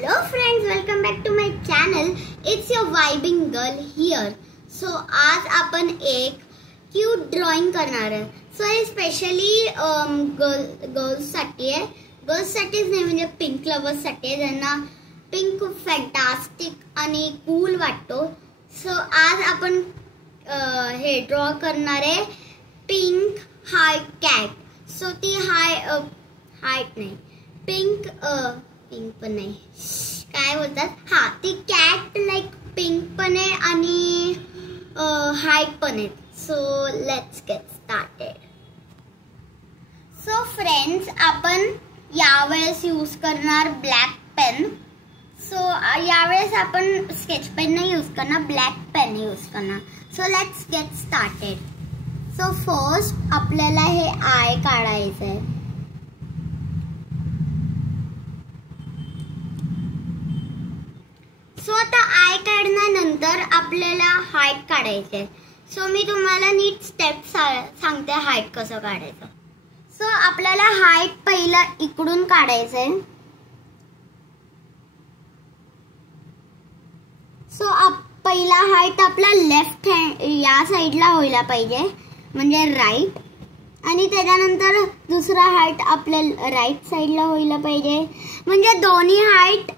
Hello friends, welcome back to my channel. It's your vibing girl here. So आज आपण एक cute drawing करणार आहे. सो हे स्पेशली गर्ल्स साठी आहे. गर्ल्स साठीच नाही म्हणजे पिंक लवर्स साठी आहे, ज्यांना पिंक खूप फॅन्टास्टिक आणि कूल वाटतो. सो आज आपण हे ड्रॉ करणार आहे पिंक हार्ट कॅट. सो ती हार्ट नाही, पिंक पण नाही, काय बोलतात, हा ती कॅट लाईक पिंक पण आहे आणि हार्ट पण आहे. So let's get started. So friends, आपण यावेळेस यूज करणार ब्लॅक पेन. सो यावेळेस आपण स्केच पेन नाही यूज करणार, ब्लॅक पेन यूज करणार. So let's get started. So first आपल्याला हे आय काढायचं आहे. सो आता आय काढल्यानंतर आपल्याला हार्ट काढायचे. सो मी तुम्हाला नीट स्टेप सांगते हार्ट कसं काढायचं. सो आपल्याला हार्ट पहिला इकडून काढायचंय. सो पहिला हार्ट आपला लेफ्ट हँड या साईडला व्हायला पाहिजे, म्हणजे राईट. आणि त्याच्यानंतर दुसरा हार्ट आपल्या राईट साईडला व्हायला पाहिजे, म्हणजे दोन्ही हार्ट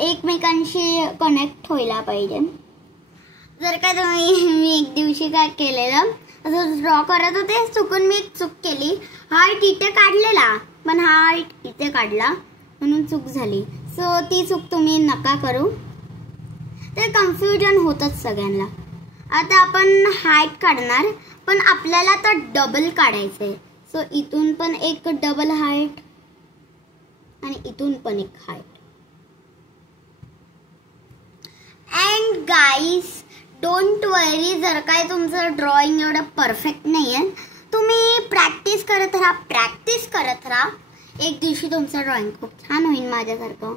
एकमेकांशी कनेक्ट व्हायला पाहिजे. जर का मी एक दिवशी काय केलेलं, असं ड्रॉ करत होते, चुकून मी एक चूक केली. हार्ट इथे काढलेला पण हार्ट इथे काढला, म्हणून चूक झाली. सो ती चूक तुम्ही नका करू, ते कन्फ्युजन होतच सगळ्यांना. आता आपण हार्ट काढणार, पण आपल्याला तर डबल काढायचंय. सो इथून पण एक डबल हार्ट आणि इथून पण एक हार्ट. अँड गाईज, डोंट वरी, जर काय तुमचं ड्रॉइंग एवढं परफेक्ट नाही आहे, तुम्ही प्रॅक्टिस करत राहा. एक दिवशी तुमचं ड्रॉइंग खूप छान होईल माझ्यासारखं.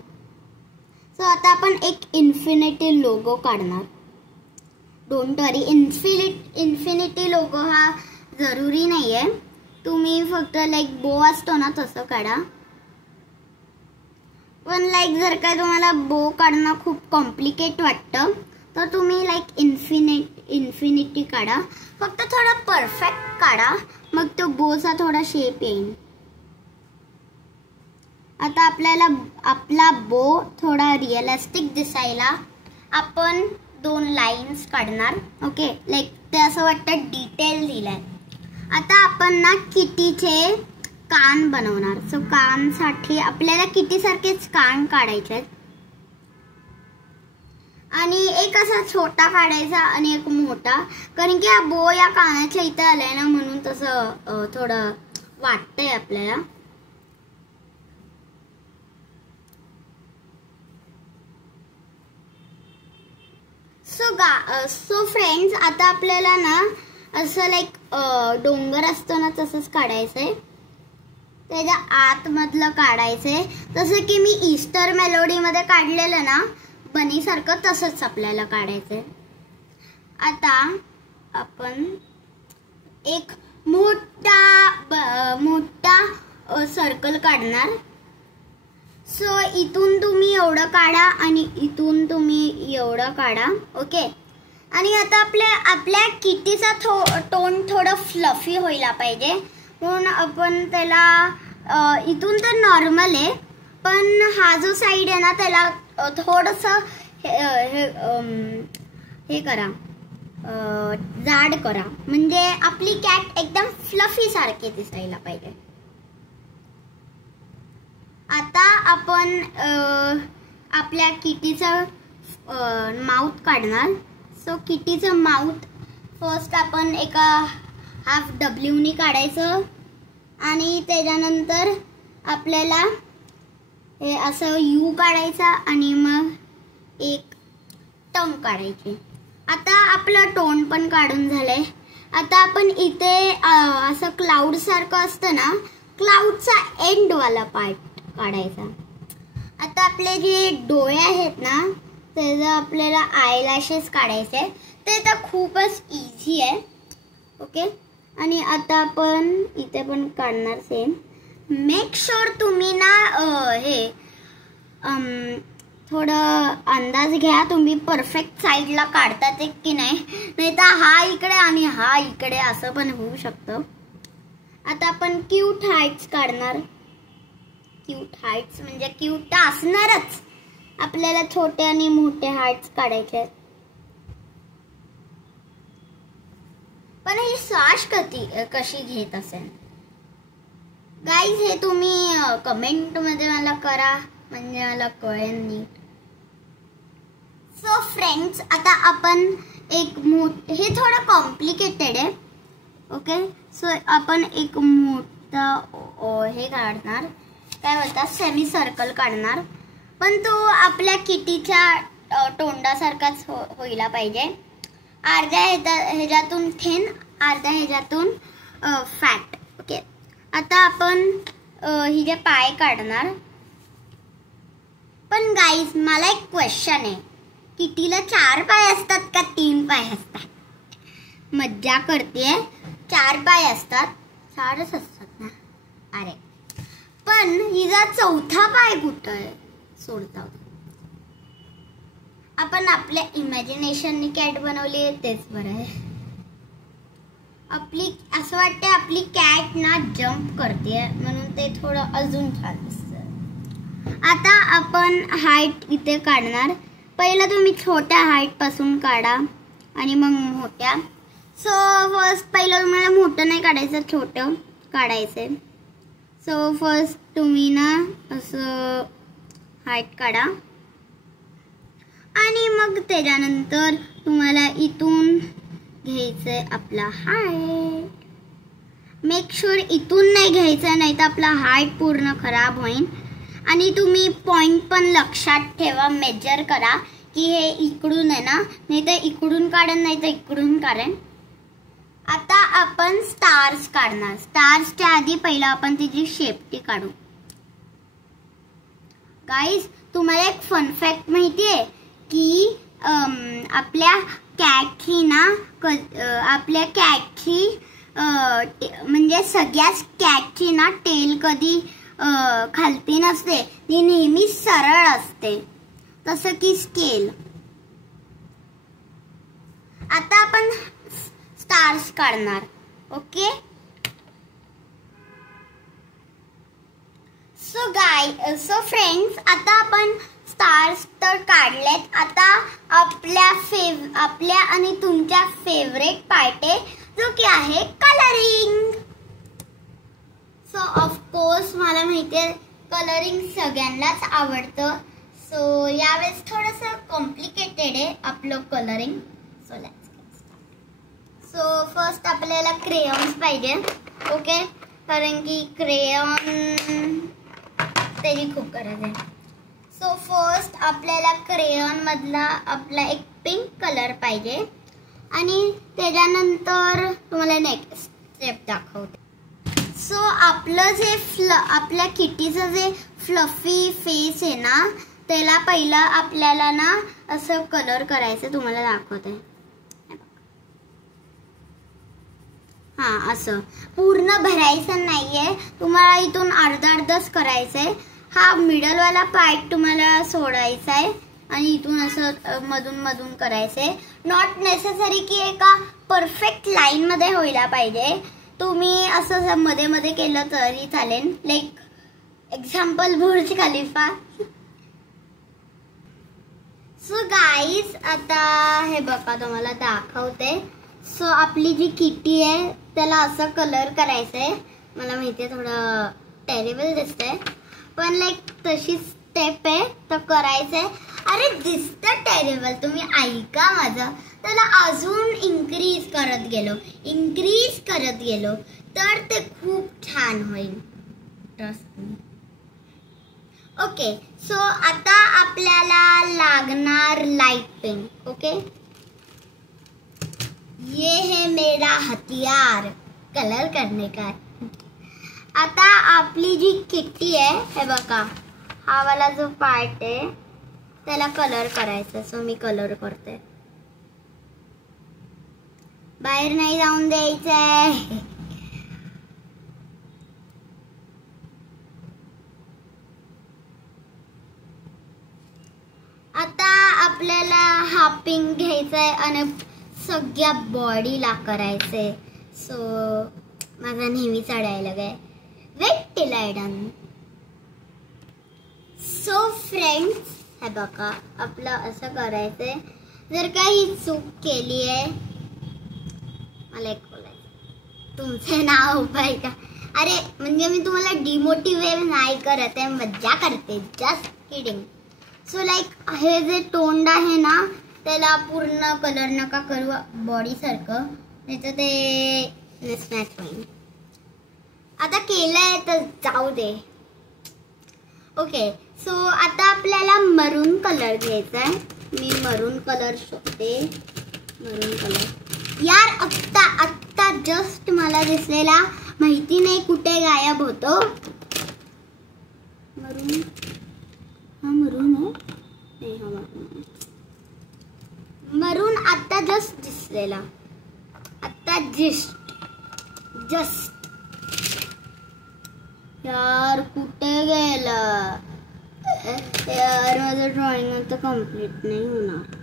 सो आता आपण एक इन्फिनिटी लोगो काढणार. डोंट वरी, इन्फिनिटी लोगो हा जरुरी नाही आहे, तुम्ही फक्त लाईक बो असतो ना तसं काढा. पण लाईक जर काय तुम्हाला बो काढणं खूप कॉम्प्लिकेट वाटतं, तर तुम्ही लाईक इन्फिनिटी काढा. फक्त थोडा परफेक्ट काढा, मग तो बोचा थोडा शेप येईल. आता आपल्याला आपला बो थोडा रिअलिस्टिक दिसायला आपण 2 लाईन्स काढणार. ओके, लाईक ते असं वाटतं डिटेल दिलाय. आता आपण ना किटीचे कान बनवणार. सो कानसाठी आपल्याला किटी सारखेच कान काढायचे आणि एक असा छोटा काढायचा आणि एक मोठा, कारण की हा बो या कानाच्या इथे आलाय ना, म्हणून तसं थोडं वाटतंय आपल्याला. सो फ्रेंड्स, आता आपल्याला ना असं लाईक डोंगर असतो ना तसंच काढायचंय. त्याच्या आतमधलं काढायचंय, जसं की मी ईस्टर मेलोडीमध्ये काढलेलं ना बनी सारखं, तसंच आपल्याला काढायचंय. आता आपण एक मोठा सर्कल काढणार. सो इथून तुम्ही एवढं काढा आणि इथून तुम्ही एवढं काढा. ओके, आणि आता आपल्या किटीचा टोन थोडं फ्लफी व्हायला पाहिजे, म्हणून आपण त्याला इथून तर नॉर्मल आहे, पण हा जो साईड आहे ना त्याला थोडंसं हे करा, जाड करा, म्हणजे आपली कॅट एकदम फ्लफी सारखी दिसायला पाहिजे. आता आपण आपल्या किटीचं माउथ काढणार. सो किटीचं माउथ फर्स्ट आपण एका हाफ डब्ल्यूनी काढायचं आणि त्याच्यानंतर आपल्याला हे असं यू काढायचा आणि मग एक टंग काढायची. आता आपलं टोन पण काढून झालंय. आता आपण इथे असं क्लाउड सारखं असतं ना, क्लाउडचा एंडवाला पार्ट काढायचा. आता आपले जे डोळे आहेत ना, त्याचं आपल्याला आयलॅशेस काढायचे. ते तर खूपच इझी आहे. ओके, आणि आता आपण इथे पण काढणार सेम. मेक शुअर तुम्ही ना हे थोडं अंदाज घ्या तुम्ही परफेक्ट साईडला काढतात की नाही, नाहीतर हा इकडे आणि हा इकडे असं पण होऊ शकतं. आता आपण क्यूट हार्ट्स काढणार. क्यूट हार्ट्स म्हणजे क्यूट असणारच, आपल्याला छोटे आणि मोठे हार्ट्स काढायचे आहेत. पण ही श्वास कशी घेत असेल गाईज, हे तुम्ही कमेंट मध्ये मला करा, म्हणजे मला कळेल नीट. सो फ्रेंड्स, आता आपण एक हे थोडं कॉम्प्लिकेटेड आहे. ओके, सो आपण एक मोठा हे काढणार, काय बोलतात, सेमी सर्कल काढणार. पण तो आपल्या किटीच्या तोंडासारखाच व्हायला पाहिजे. अर्ध्या ह्याच्यातून थिन, अर्ध्या ह्याच्यातून फॅट. ओके, आता आपण हिचे पाय काढणार. पण गाईज, मला एक क्वेश्चन आहे, किटीला 4 पाय असतात का 3 पाय असतात? मज्जा करते, 4 पाय असतात, 4च असतात ना. अरे पण हिचा 4था पाय कुठं आहे? सोडता आपण आपल्या इमॅजिनेशनने कॅट बनवली आहे, तेच बरं आहे. आपली असं वाटतं आपली कॅट ना जंप करते, म्हणून ते थोडं अजून छान दिसतं. आता आपण हाईट इथे काढणार. पहिलं तुम्ही छोट्या हाईट पासून काढा आणि मग मोठ्या. सो फर्स्ट पहिलं तुम्हाला मोठं नाही काढायचं, छोटं काढायचं. सो फर्स्ट तुम्ही ना असं हाईट काढा आणि मग त्याच्यानंतर तुम्हाला इथून घ्यायचंय आपला हाईट. मेक शुअर इथून नाही घ्यायचं, नाही तर आपला हाईट पूर्ण खराब होईल. आणि तुम्ही पॉइंट पण लक्षात ठेवा, मेजर करा की हे इकडून आहे ना, नाही तर इकडून काढेन, नाही तर इकडून काढेन. आता आपण स्टार्स काढणार. स्टार्सच्या आधी पहिलं आपण तिची शेपटी काढू. गाईज, तुम्हाला एक फन फॅक्ट माहिती आहे की आपल्या कॅटची ना आपल्या कॅटची म्हणजे सगळ्याच कॅटची ना टेल कधी खालती नसते, ती नेहमी सरळ असते, तसं की स्केल. आता आपण स्टार्स काढणार. ओके, सो फ्रेंड्स, आता आपण स्टार्स तर काढलेत. आता आपल्या आणि तुमच्या फेवरेट पार्ट आहे, जो की आहे कलरिंग. सो ऑफकोर्स मला माहिती आहे कलरिंग सगळ्यांनाच आवडतं. सो यावेळेस थोडंसं कॉम्प्लिकेटेड आहे आपलं colouring. So let's get start. So first आपल्याला क्रेयॉन्स पाहिजे. ओके, कारण की क्रेयॉन त्याची खूप गरज आहे. सो फर्स्ट आपल्याला क्रेयॉन मधला आपला एक पिंक कलर पाहिजे आणि त्याच्यानंतर तुम्हाला नेक्स्ट स्टेप दाखवते. सो आपलं जे आपल्या किटीचं जे फ्लफी फेस आहे ना, त्याला पहिलं आपल्याला ना असं कलर करायचं. तुम्हाला दाखवते. असं पूर्ण भरायचं नाहीये, तुम्हाला इथून अर्धा करायचंय. हा मिडलवाला पार्ट तुम्हाला सोडायचा आहे आणि इथून असं मधून करायचंय. नॉट नेसेसरी की एका परफेक्ट लाईन मध्ये व्हायला पाहिजे. तुम्ही असं मध्ये केलं तरी चालेल. लाईक एक्झाम्पल बुर्ज खलिफा. सो गाईज, आता हे बघा तुम्हाला दाखवते. सो आपली जी किटी आहे त्याला असं कलर करायचंय. मला माहिती आहे थोडं टेरिबल दिसतंय, पण लाईक तशी स्टेप आहे तर करायचंय. अरे दिसतं टेरिबल, तुम्ही ऐका माझं. त्याला अजून इन्क्रीज करत गेलो तर ते खूप छान होईल, ट्रस्ट मी. ओके, सो आता आपल्याला लागणार लाइट पिंक. ओके, ये है मेरा हथियार कलर करने का. आता आपली जी किटी आहे, हे बघा, हा वाला जो पार्ट आहे त्याला कलर करायचा. सो मी कलर करते. बाहेर नाही जाऊन द्यायचंय. आपल्याला हा पिंक घ्यायचा आहे आणि सगळ्या बॉडीला करायचंय. सो माझा नेहमीचा डायलॉग आहे, wait till I done. So friends, हे बघा आपलं असं करायचंय. जर काही चूक केली आहे, मला एक बोलायचं, तुमचं नाव उपाय का? अरे म्हणजे मी तुम्हाला डिमोटिवेट नाही करत आहे, मज्जा करते, जस्ट किडिंग. सो लाईक हे जे तोंड आहे ना, त्याला पूर्ण कलर नका करू बॉडी सारखं, नाही तर ते मिसमॅच होईल. आता केलंय तर जाऊ दे. ओके, सो आता आपल्याला मरून कलर घ्यायचा आहे. मी मरून कलर शोधते. मरून कलर यार आत्ता जस्ट मला दिसलेला, माहिती नाही कुठे गायब होतो. मरून, हा मरून आहे, नाही हा मरून. मरून आत्ता जस्ट दिसलेला, आत्ता जस्ट यार कुठे गेला यार, माझं ड्रॉइंग आता कम्प्लीट नाही होणार.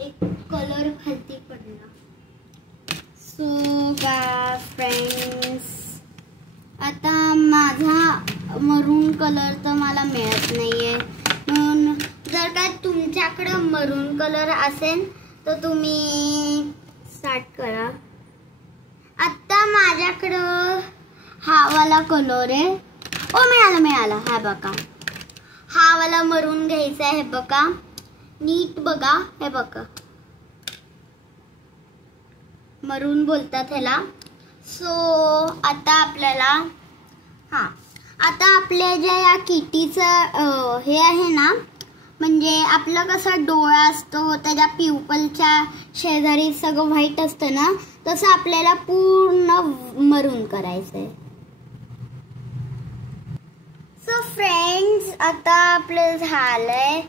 एक कलर खालती पडला. सो फ्रेंड्स, आता माझा मरून कलर तर मला मिळत नाहीये, म्हणून जर काय तुमच्याकडं मरून कलर असेल तर तुम्ही स्टार्ट करा. आता माझ्याकडं हा वाला कलर आहे. ओ मिळाला, हा बघा, हा वाला मरून घ्यायचा आहे. बघा नीट बघा, हे बघा मरून बोलतात ह्याला. सो आता आपल्याला आता आपल्या ज्या या किटीचं हे आहे ना, म्हणजे आपलं कसं डोळा असतो त्याच्या पिवपलच्या शेजारी सगळं व्हाईट असतं ना, तसं आपल्याला पूर्ण मरून करायचं आहे. सो फ्रेंड्स, आता आपलं झालंय.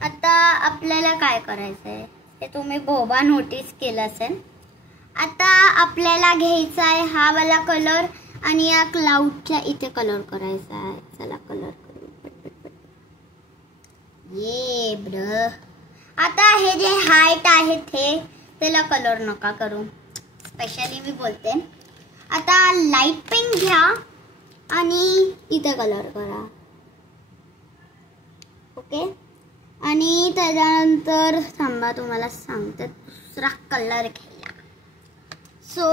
आता आपल्याला काय करायचं आहे ते तुम्ही बोबा नोटीस केलं असेल. आता आपल्याला घ्यायचा आहे हा वाला कलर आणि या क्लाउडच्या इथे कलर करायचा आहे. चला कलर करू पटपट. ये ब्र, आता हे जे हाईट आहे त्याला कलर नका करू, स्पेशली मी बोलते. आता लाईट पिंक घ्या आणि इथे कलर करा. ओके, आणि त्याच्यानंतर थांबा तुम्हाला सांगते दुसरा कलर घ्यायला. सो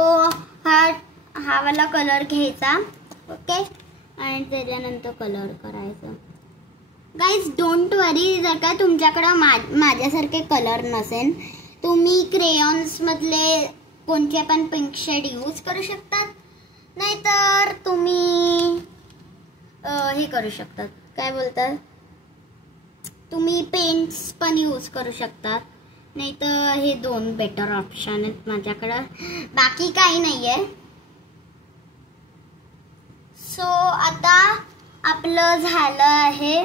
हा वाला कलर घ्यायचा. ओके, आणि त्याच्यानंतर कलर करायचं. गाईज डोंट वरी, जर का तुमच्याकडं माझ्यासारखे कलर नसेल, तुम्ही क्रेयॉन्स मधले कोणते पण पिंक शेड यूज करू शकतात, नाहीतर तुम्ही हे करू शकतात, काय बोलतात, तुम्ही पेंट्स पण यूज करू शकतात. नाही तर हे दोन बेटर ऑप्शन आहेत माझ्याकडं, बाकी काही नाही आहे. सो आता आपलं झालं आहे,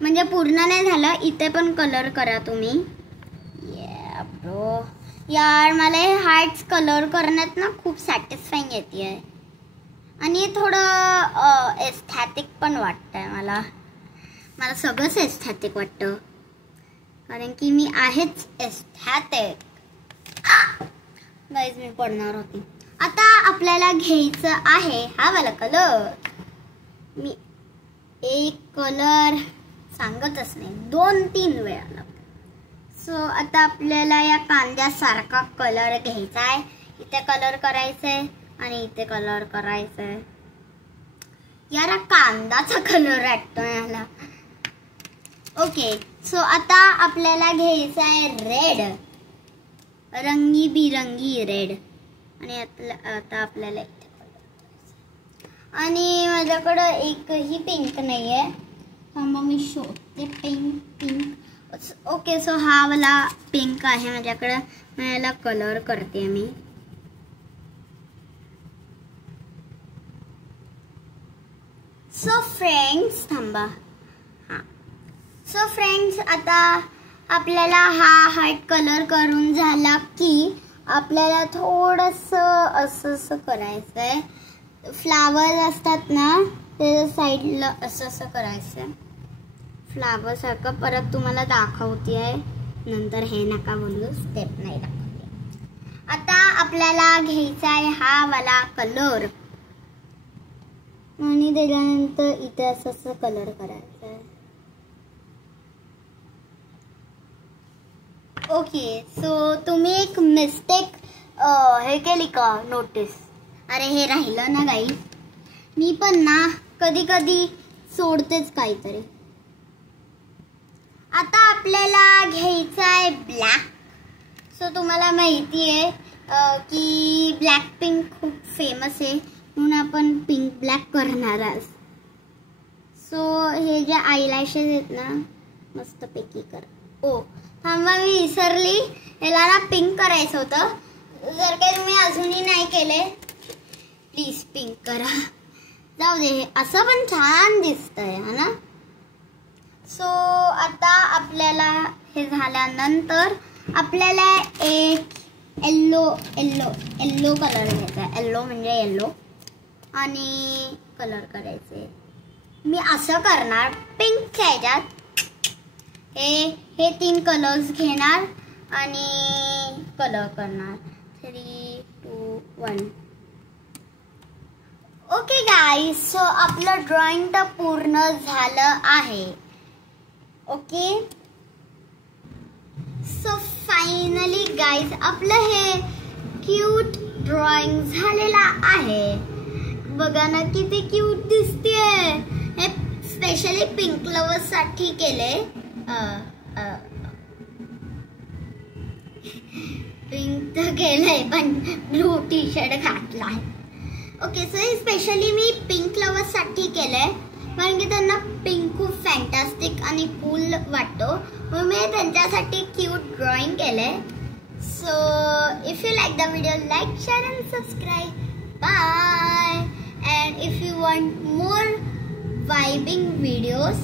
म्हणजे पूर्ण नाही झालं, इथे पण कलर करा तुम्ही. ब्रो यार, मला हे हार्ट्स कलर करण्यात ना खूप सॅटिस्फाईंग येते आहे आणि थोडं एस्थेटिक पण वाटतंय मला सगळंच एस्थेटिक वाटतं, कारण की मी आहेच एस्थेटिक. गाईज मी पडणार होती. आता आपल्याला घ्यायचं आहे हा वाला कलर. मी एक कलर सांगतच नाही, 2-3 वेळा लागतो. सो आता आपल्याला या कांद्यासारखा कलर घ्यायचा आहे. इथे कलर करायचा आहे आणि इथे कलर करायचा आहे. यार कांदाचा कलर वाटतोय मला. ओके, सो आता आपल्याला घ्यायचा आहे रेड, रंगीबिरंगी रेड. आणि आता आपल्याला इथे कलर, आणि माझ्याकडं एकही पिंक नाही आहे. थांबा मी शोधते पिंक. ओके, सो हा वाला पिंक आहे माझ्याकडं, मला कलर करते मी. सो फ्रेंड्स थांबा. सो फ्रेंड्स, आता आपल्याला हा हार्ट कलर करून झाला की आपल्याला थोडंसं असं करायचं आहे. फ्लावर असतात ना, त्याच्या साईडला असं करायचं आहे. फ्लावर सारखं परत तुम्हाला दाखवते आहे. नंतर हे नका बोलू, स्टेप नाही दाखवते. आता आपल्याला घ्यायचा आहे हा वाला कलर आणि त्याच्यानंतर इथे असं कलर करायचा आहे. ओके, सो तुम्ही एक मिस्टेक हे केली का नोटीस? अरे हे राहिलं ना गाईस, मी पण ना कधी कधी सोडतेच काहीतरी. आता आपल्याला घ्यायचं आहे ब्लॅक. सो तुम्हाला माहिती आहे की ब्लॅक पिंक खूप फेमस आहे, म्हणून आपण पिंक ब्लॅक करणार आहोत. सो हे जे आयलॅशेस आहेत ना मस्तपैकी कर. ओ थांबा, मी विसरली, याला ना पिंक करायचं होतं. जर काही तुम्ही अजूनही नाही केले प्लीज पिंक करा. जाऊ दे, असं पण छान दिसतंय है ना. सो आता आपल्याला हे झाल्यानंतर आपल्याला एक येल्लो कलर घ्यायचा आहे. येल्लो म्हणजे येल्लो आणि कलर करायचे. मी असं करणार पिंकच्या ह्याच्यात हे 3 कलर्स घेणार आणि कलर करणार. 3, 2, 1. ओके गाईज, सो आपलं ड्रॉइंग तर पूर्ण झालं आहे. ओके, सो फायनली गाईज आपलं हे क्यूट ड्रॉइंग झालेला आहे. बघा ना किती क्यूट दिसते. हे स्पेशली पिंक लवर्स साठी केले. पिंक तर केलंय पण ब्लू टी शर्ट घातलाय. ओके, सो हे स्पेशली मी पिंक लवर्स साठी केलंय कारण की त्यांना पिंक खूप फॅन्टास्टिक आणि कूल वाटतो, म्हणून मी त्यांच्यासाठी क्यूट ड्रॉइंग केलंय. So if you like the video, like, share and subscribe. Bye. And if you want more vibing videos,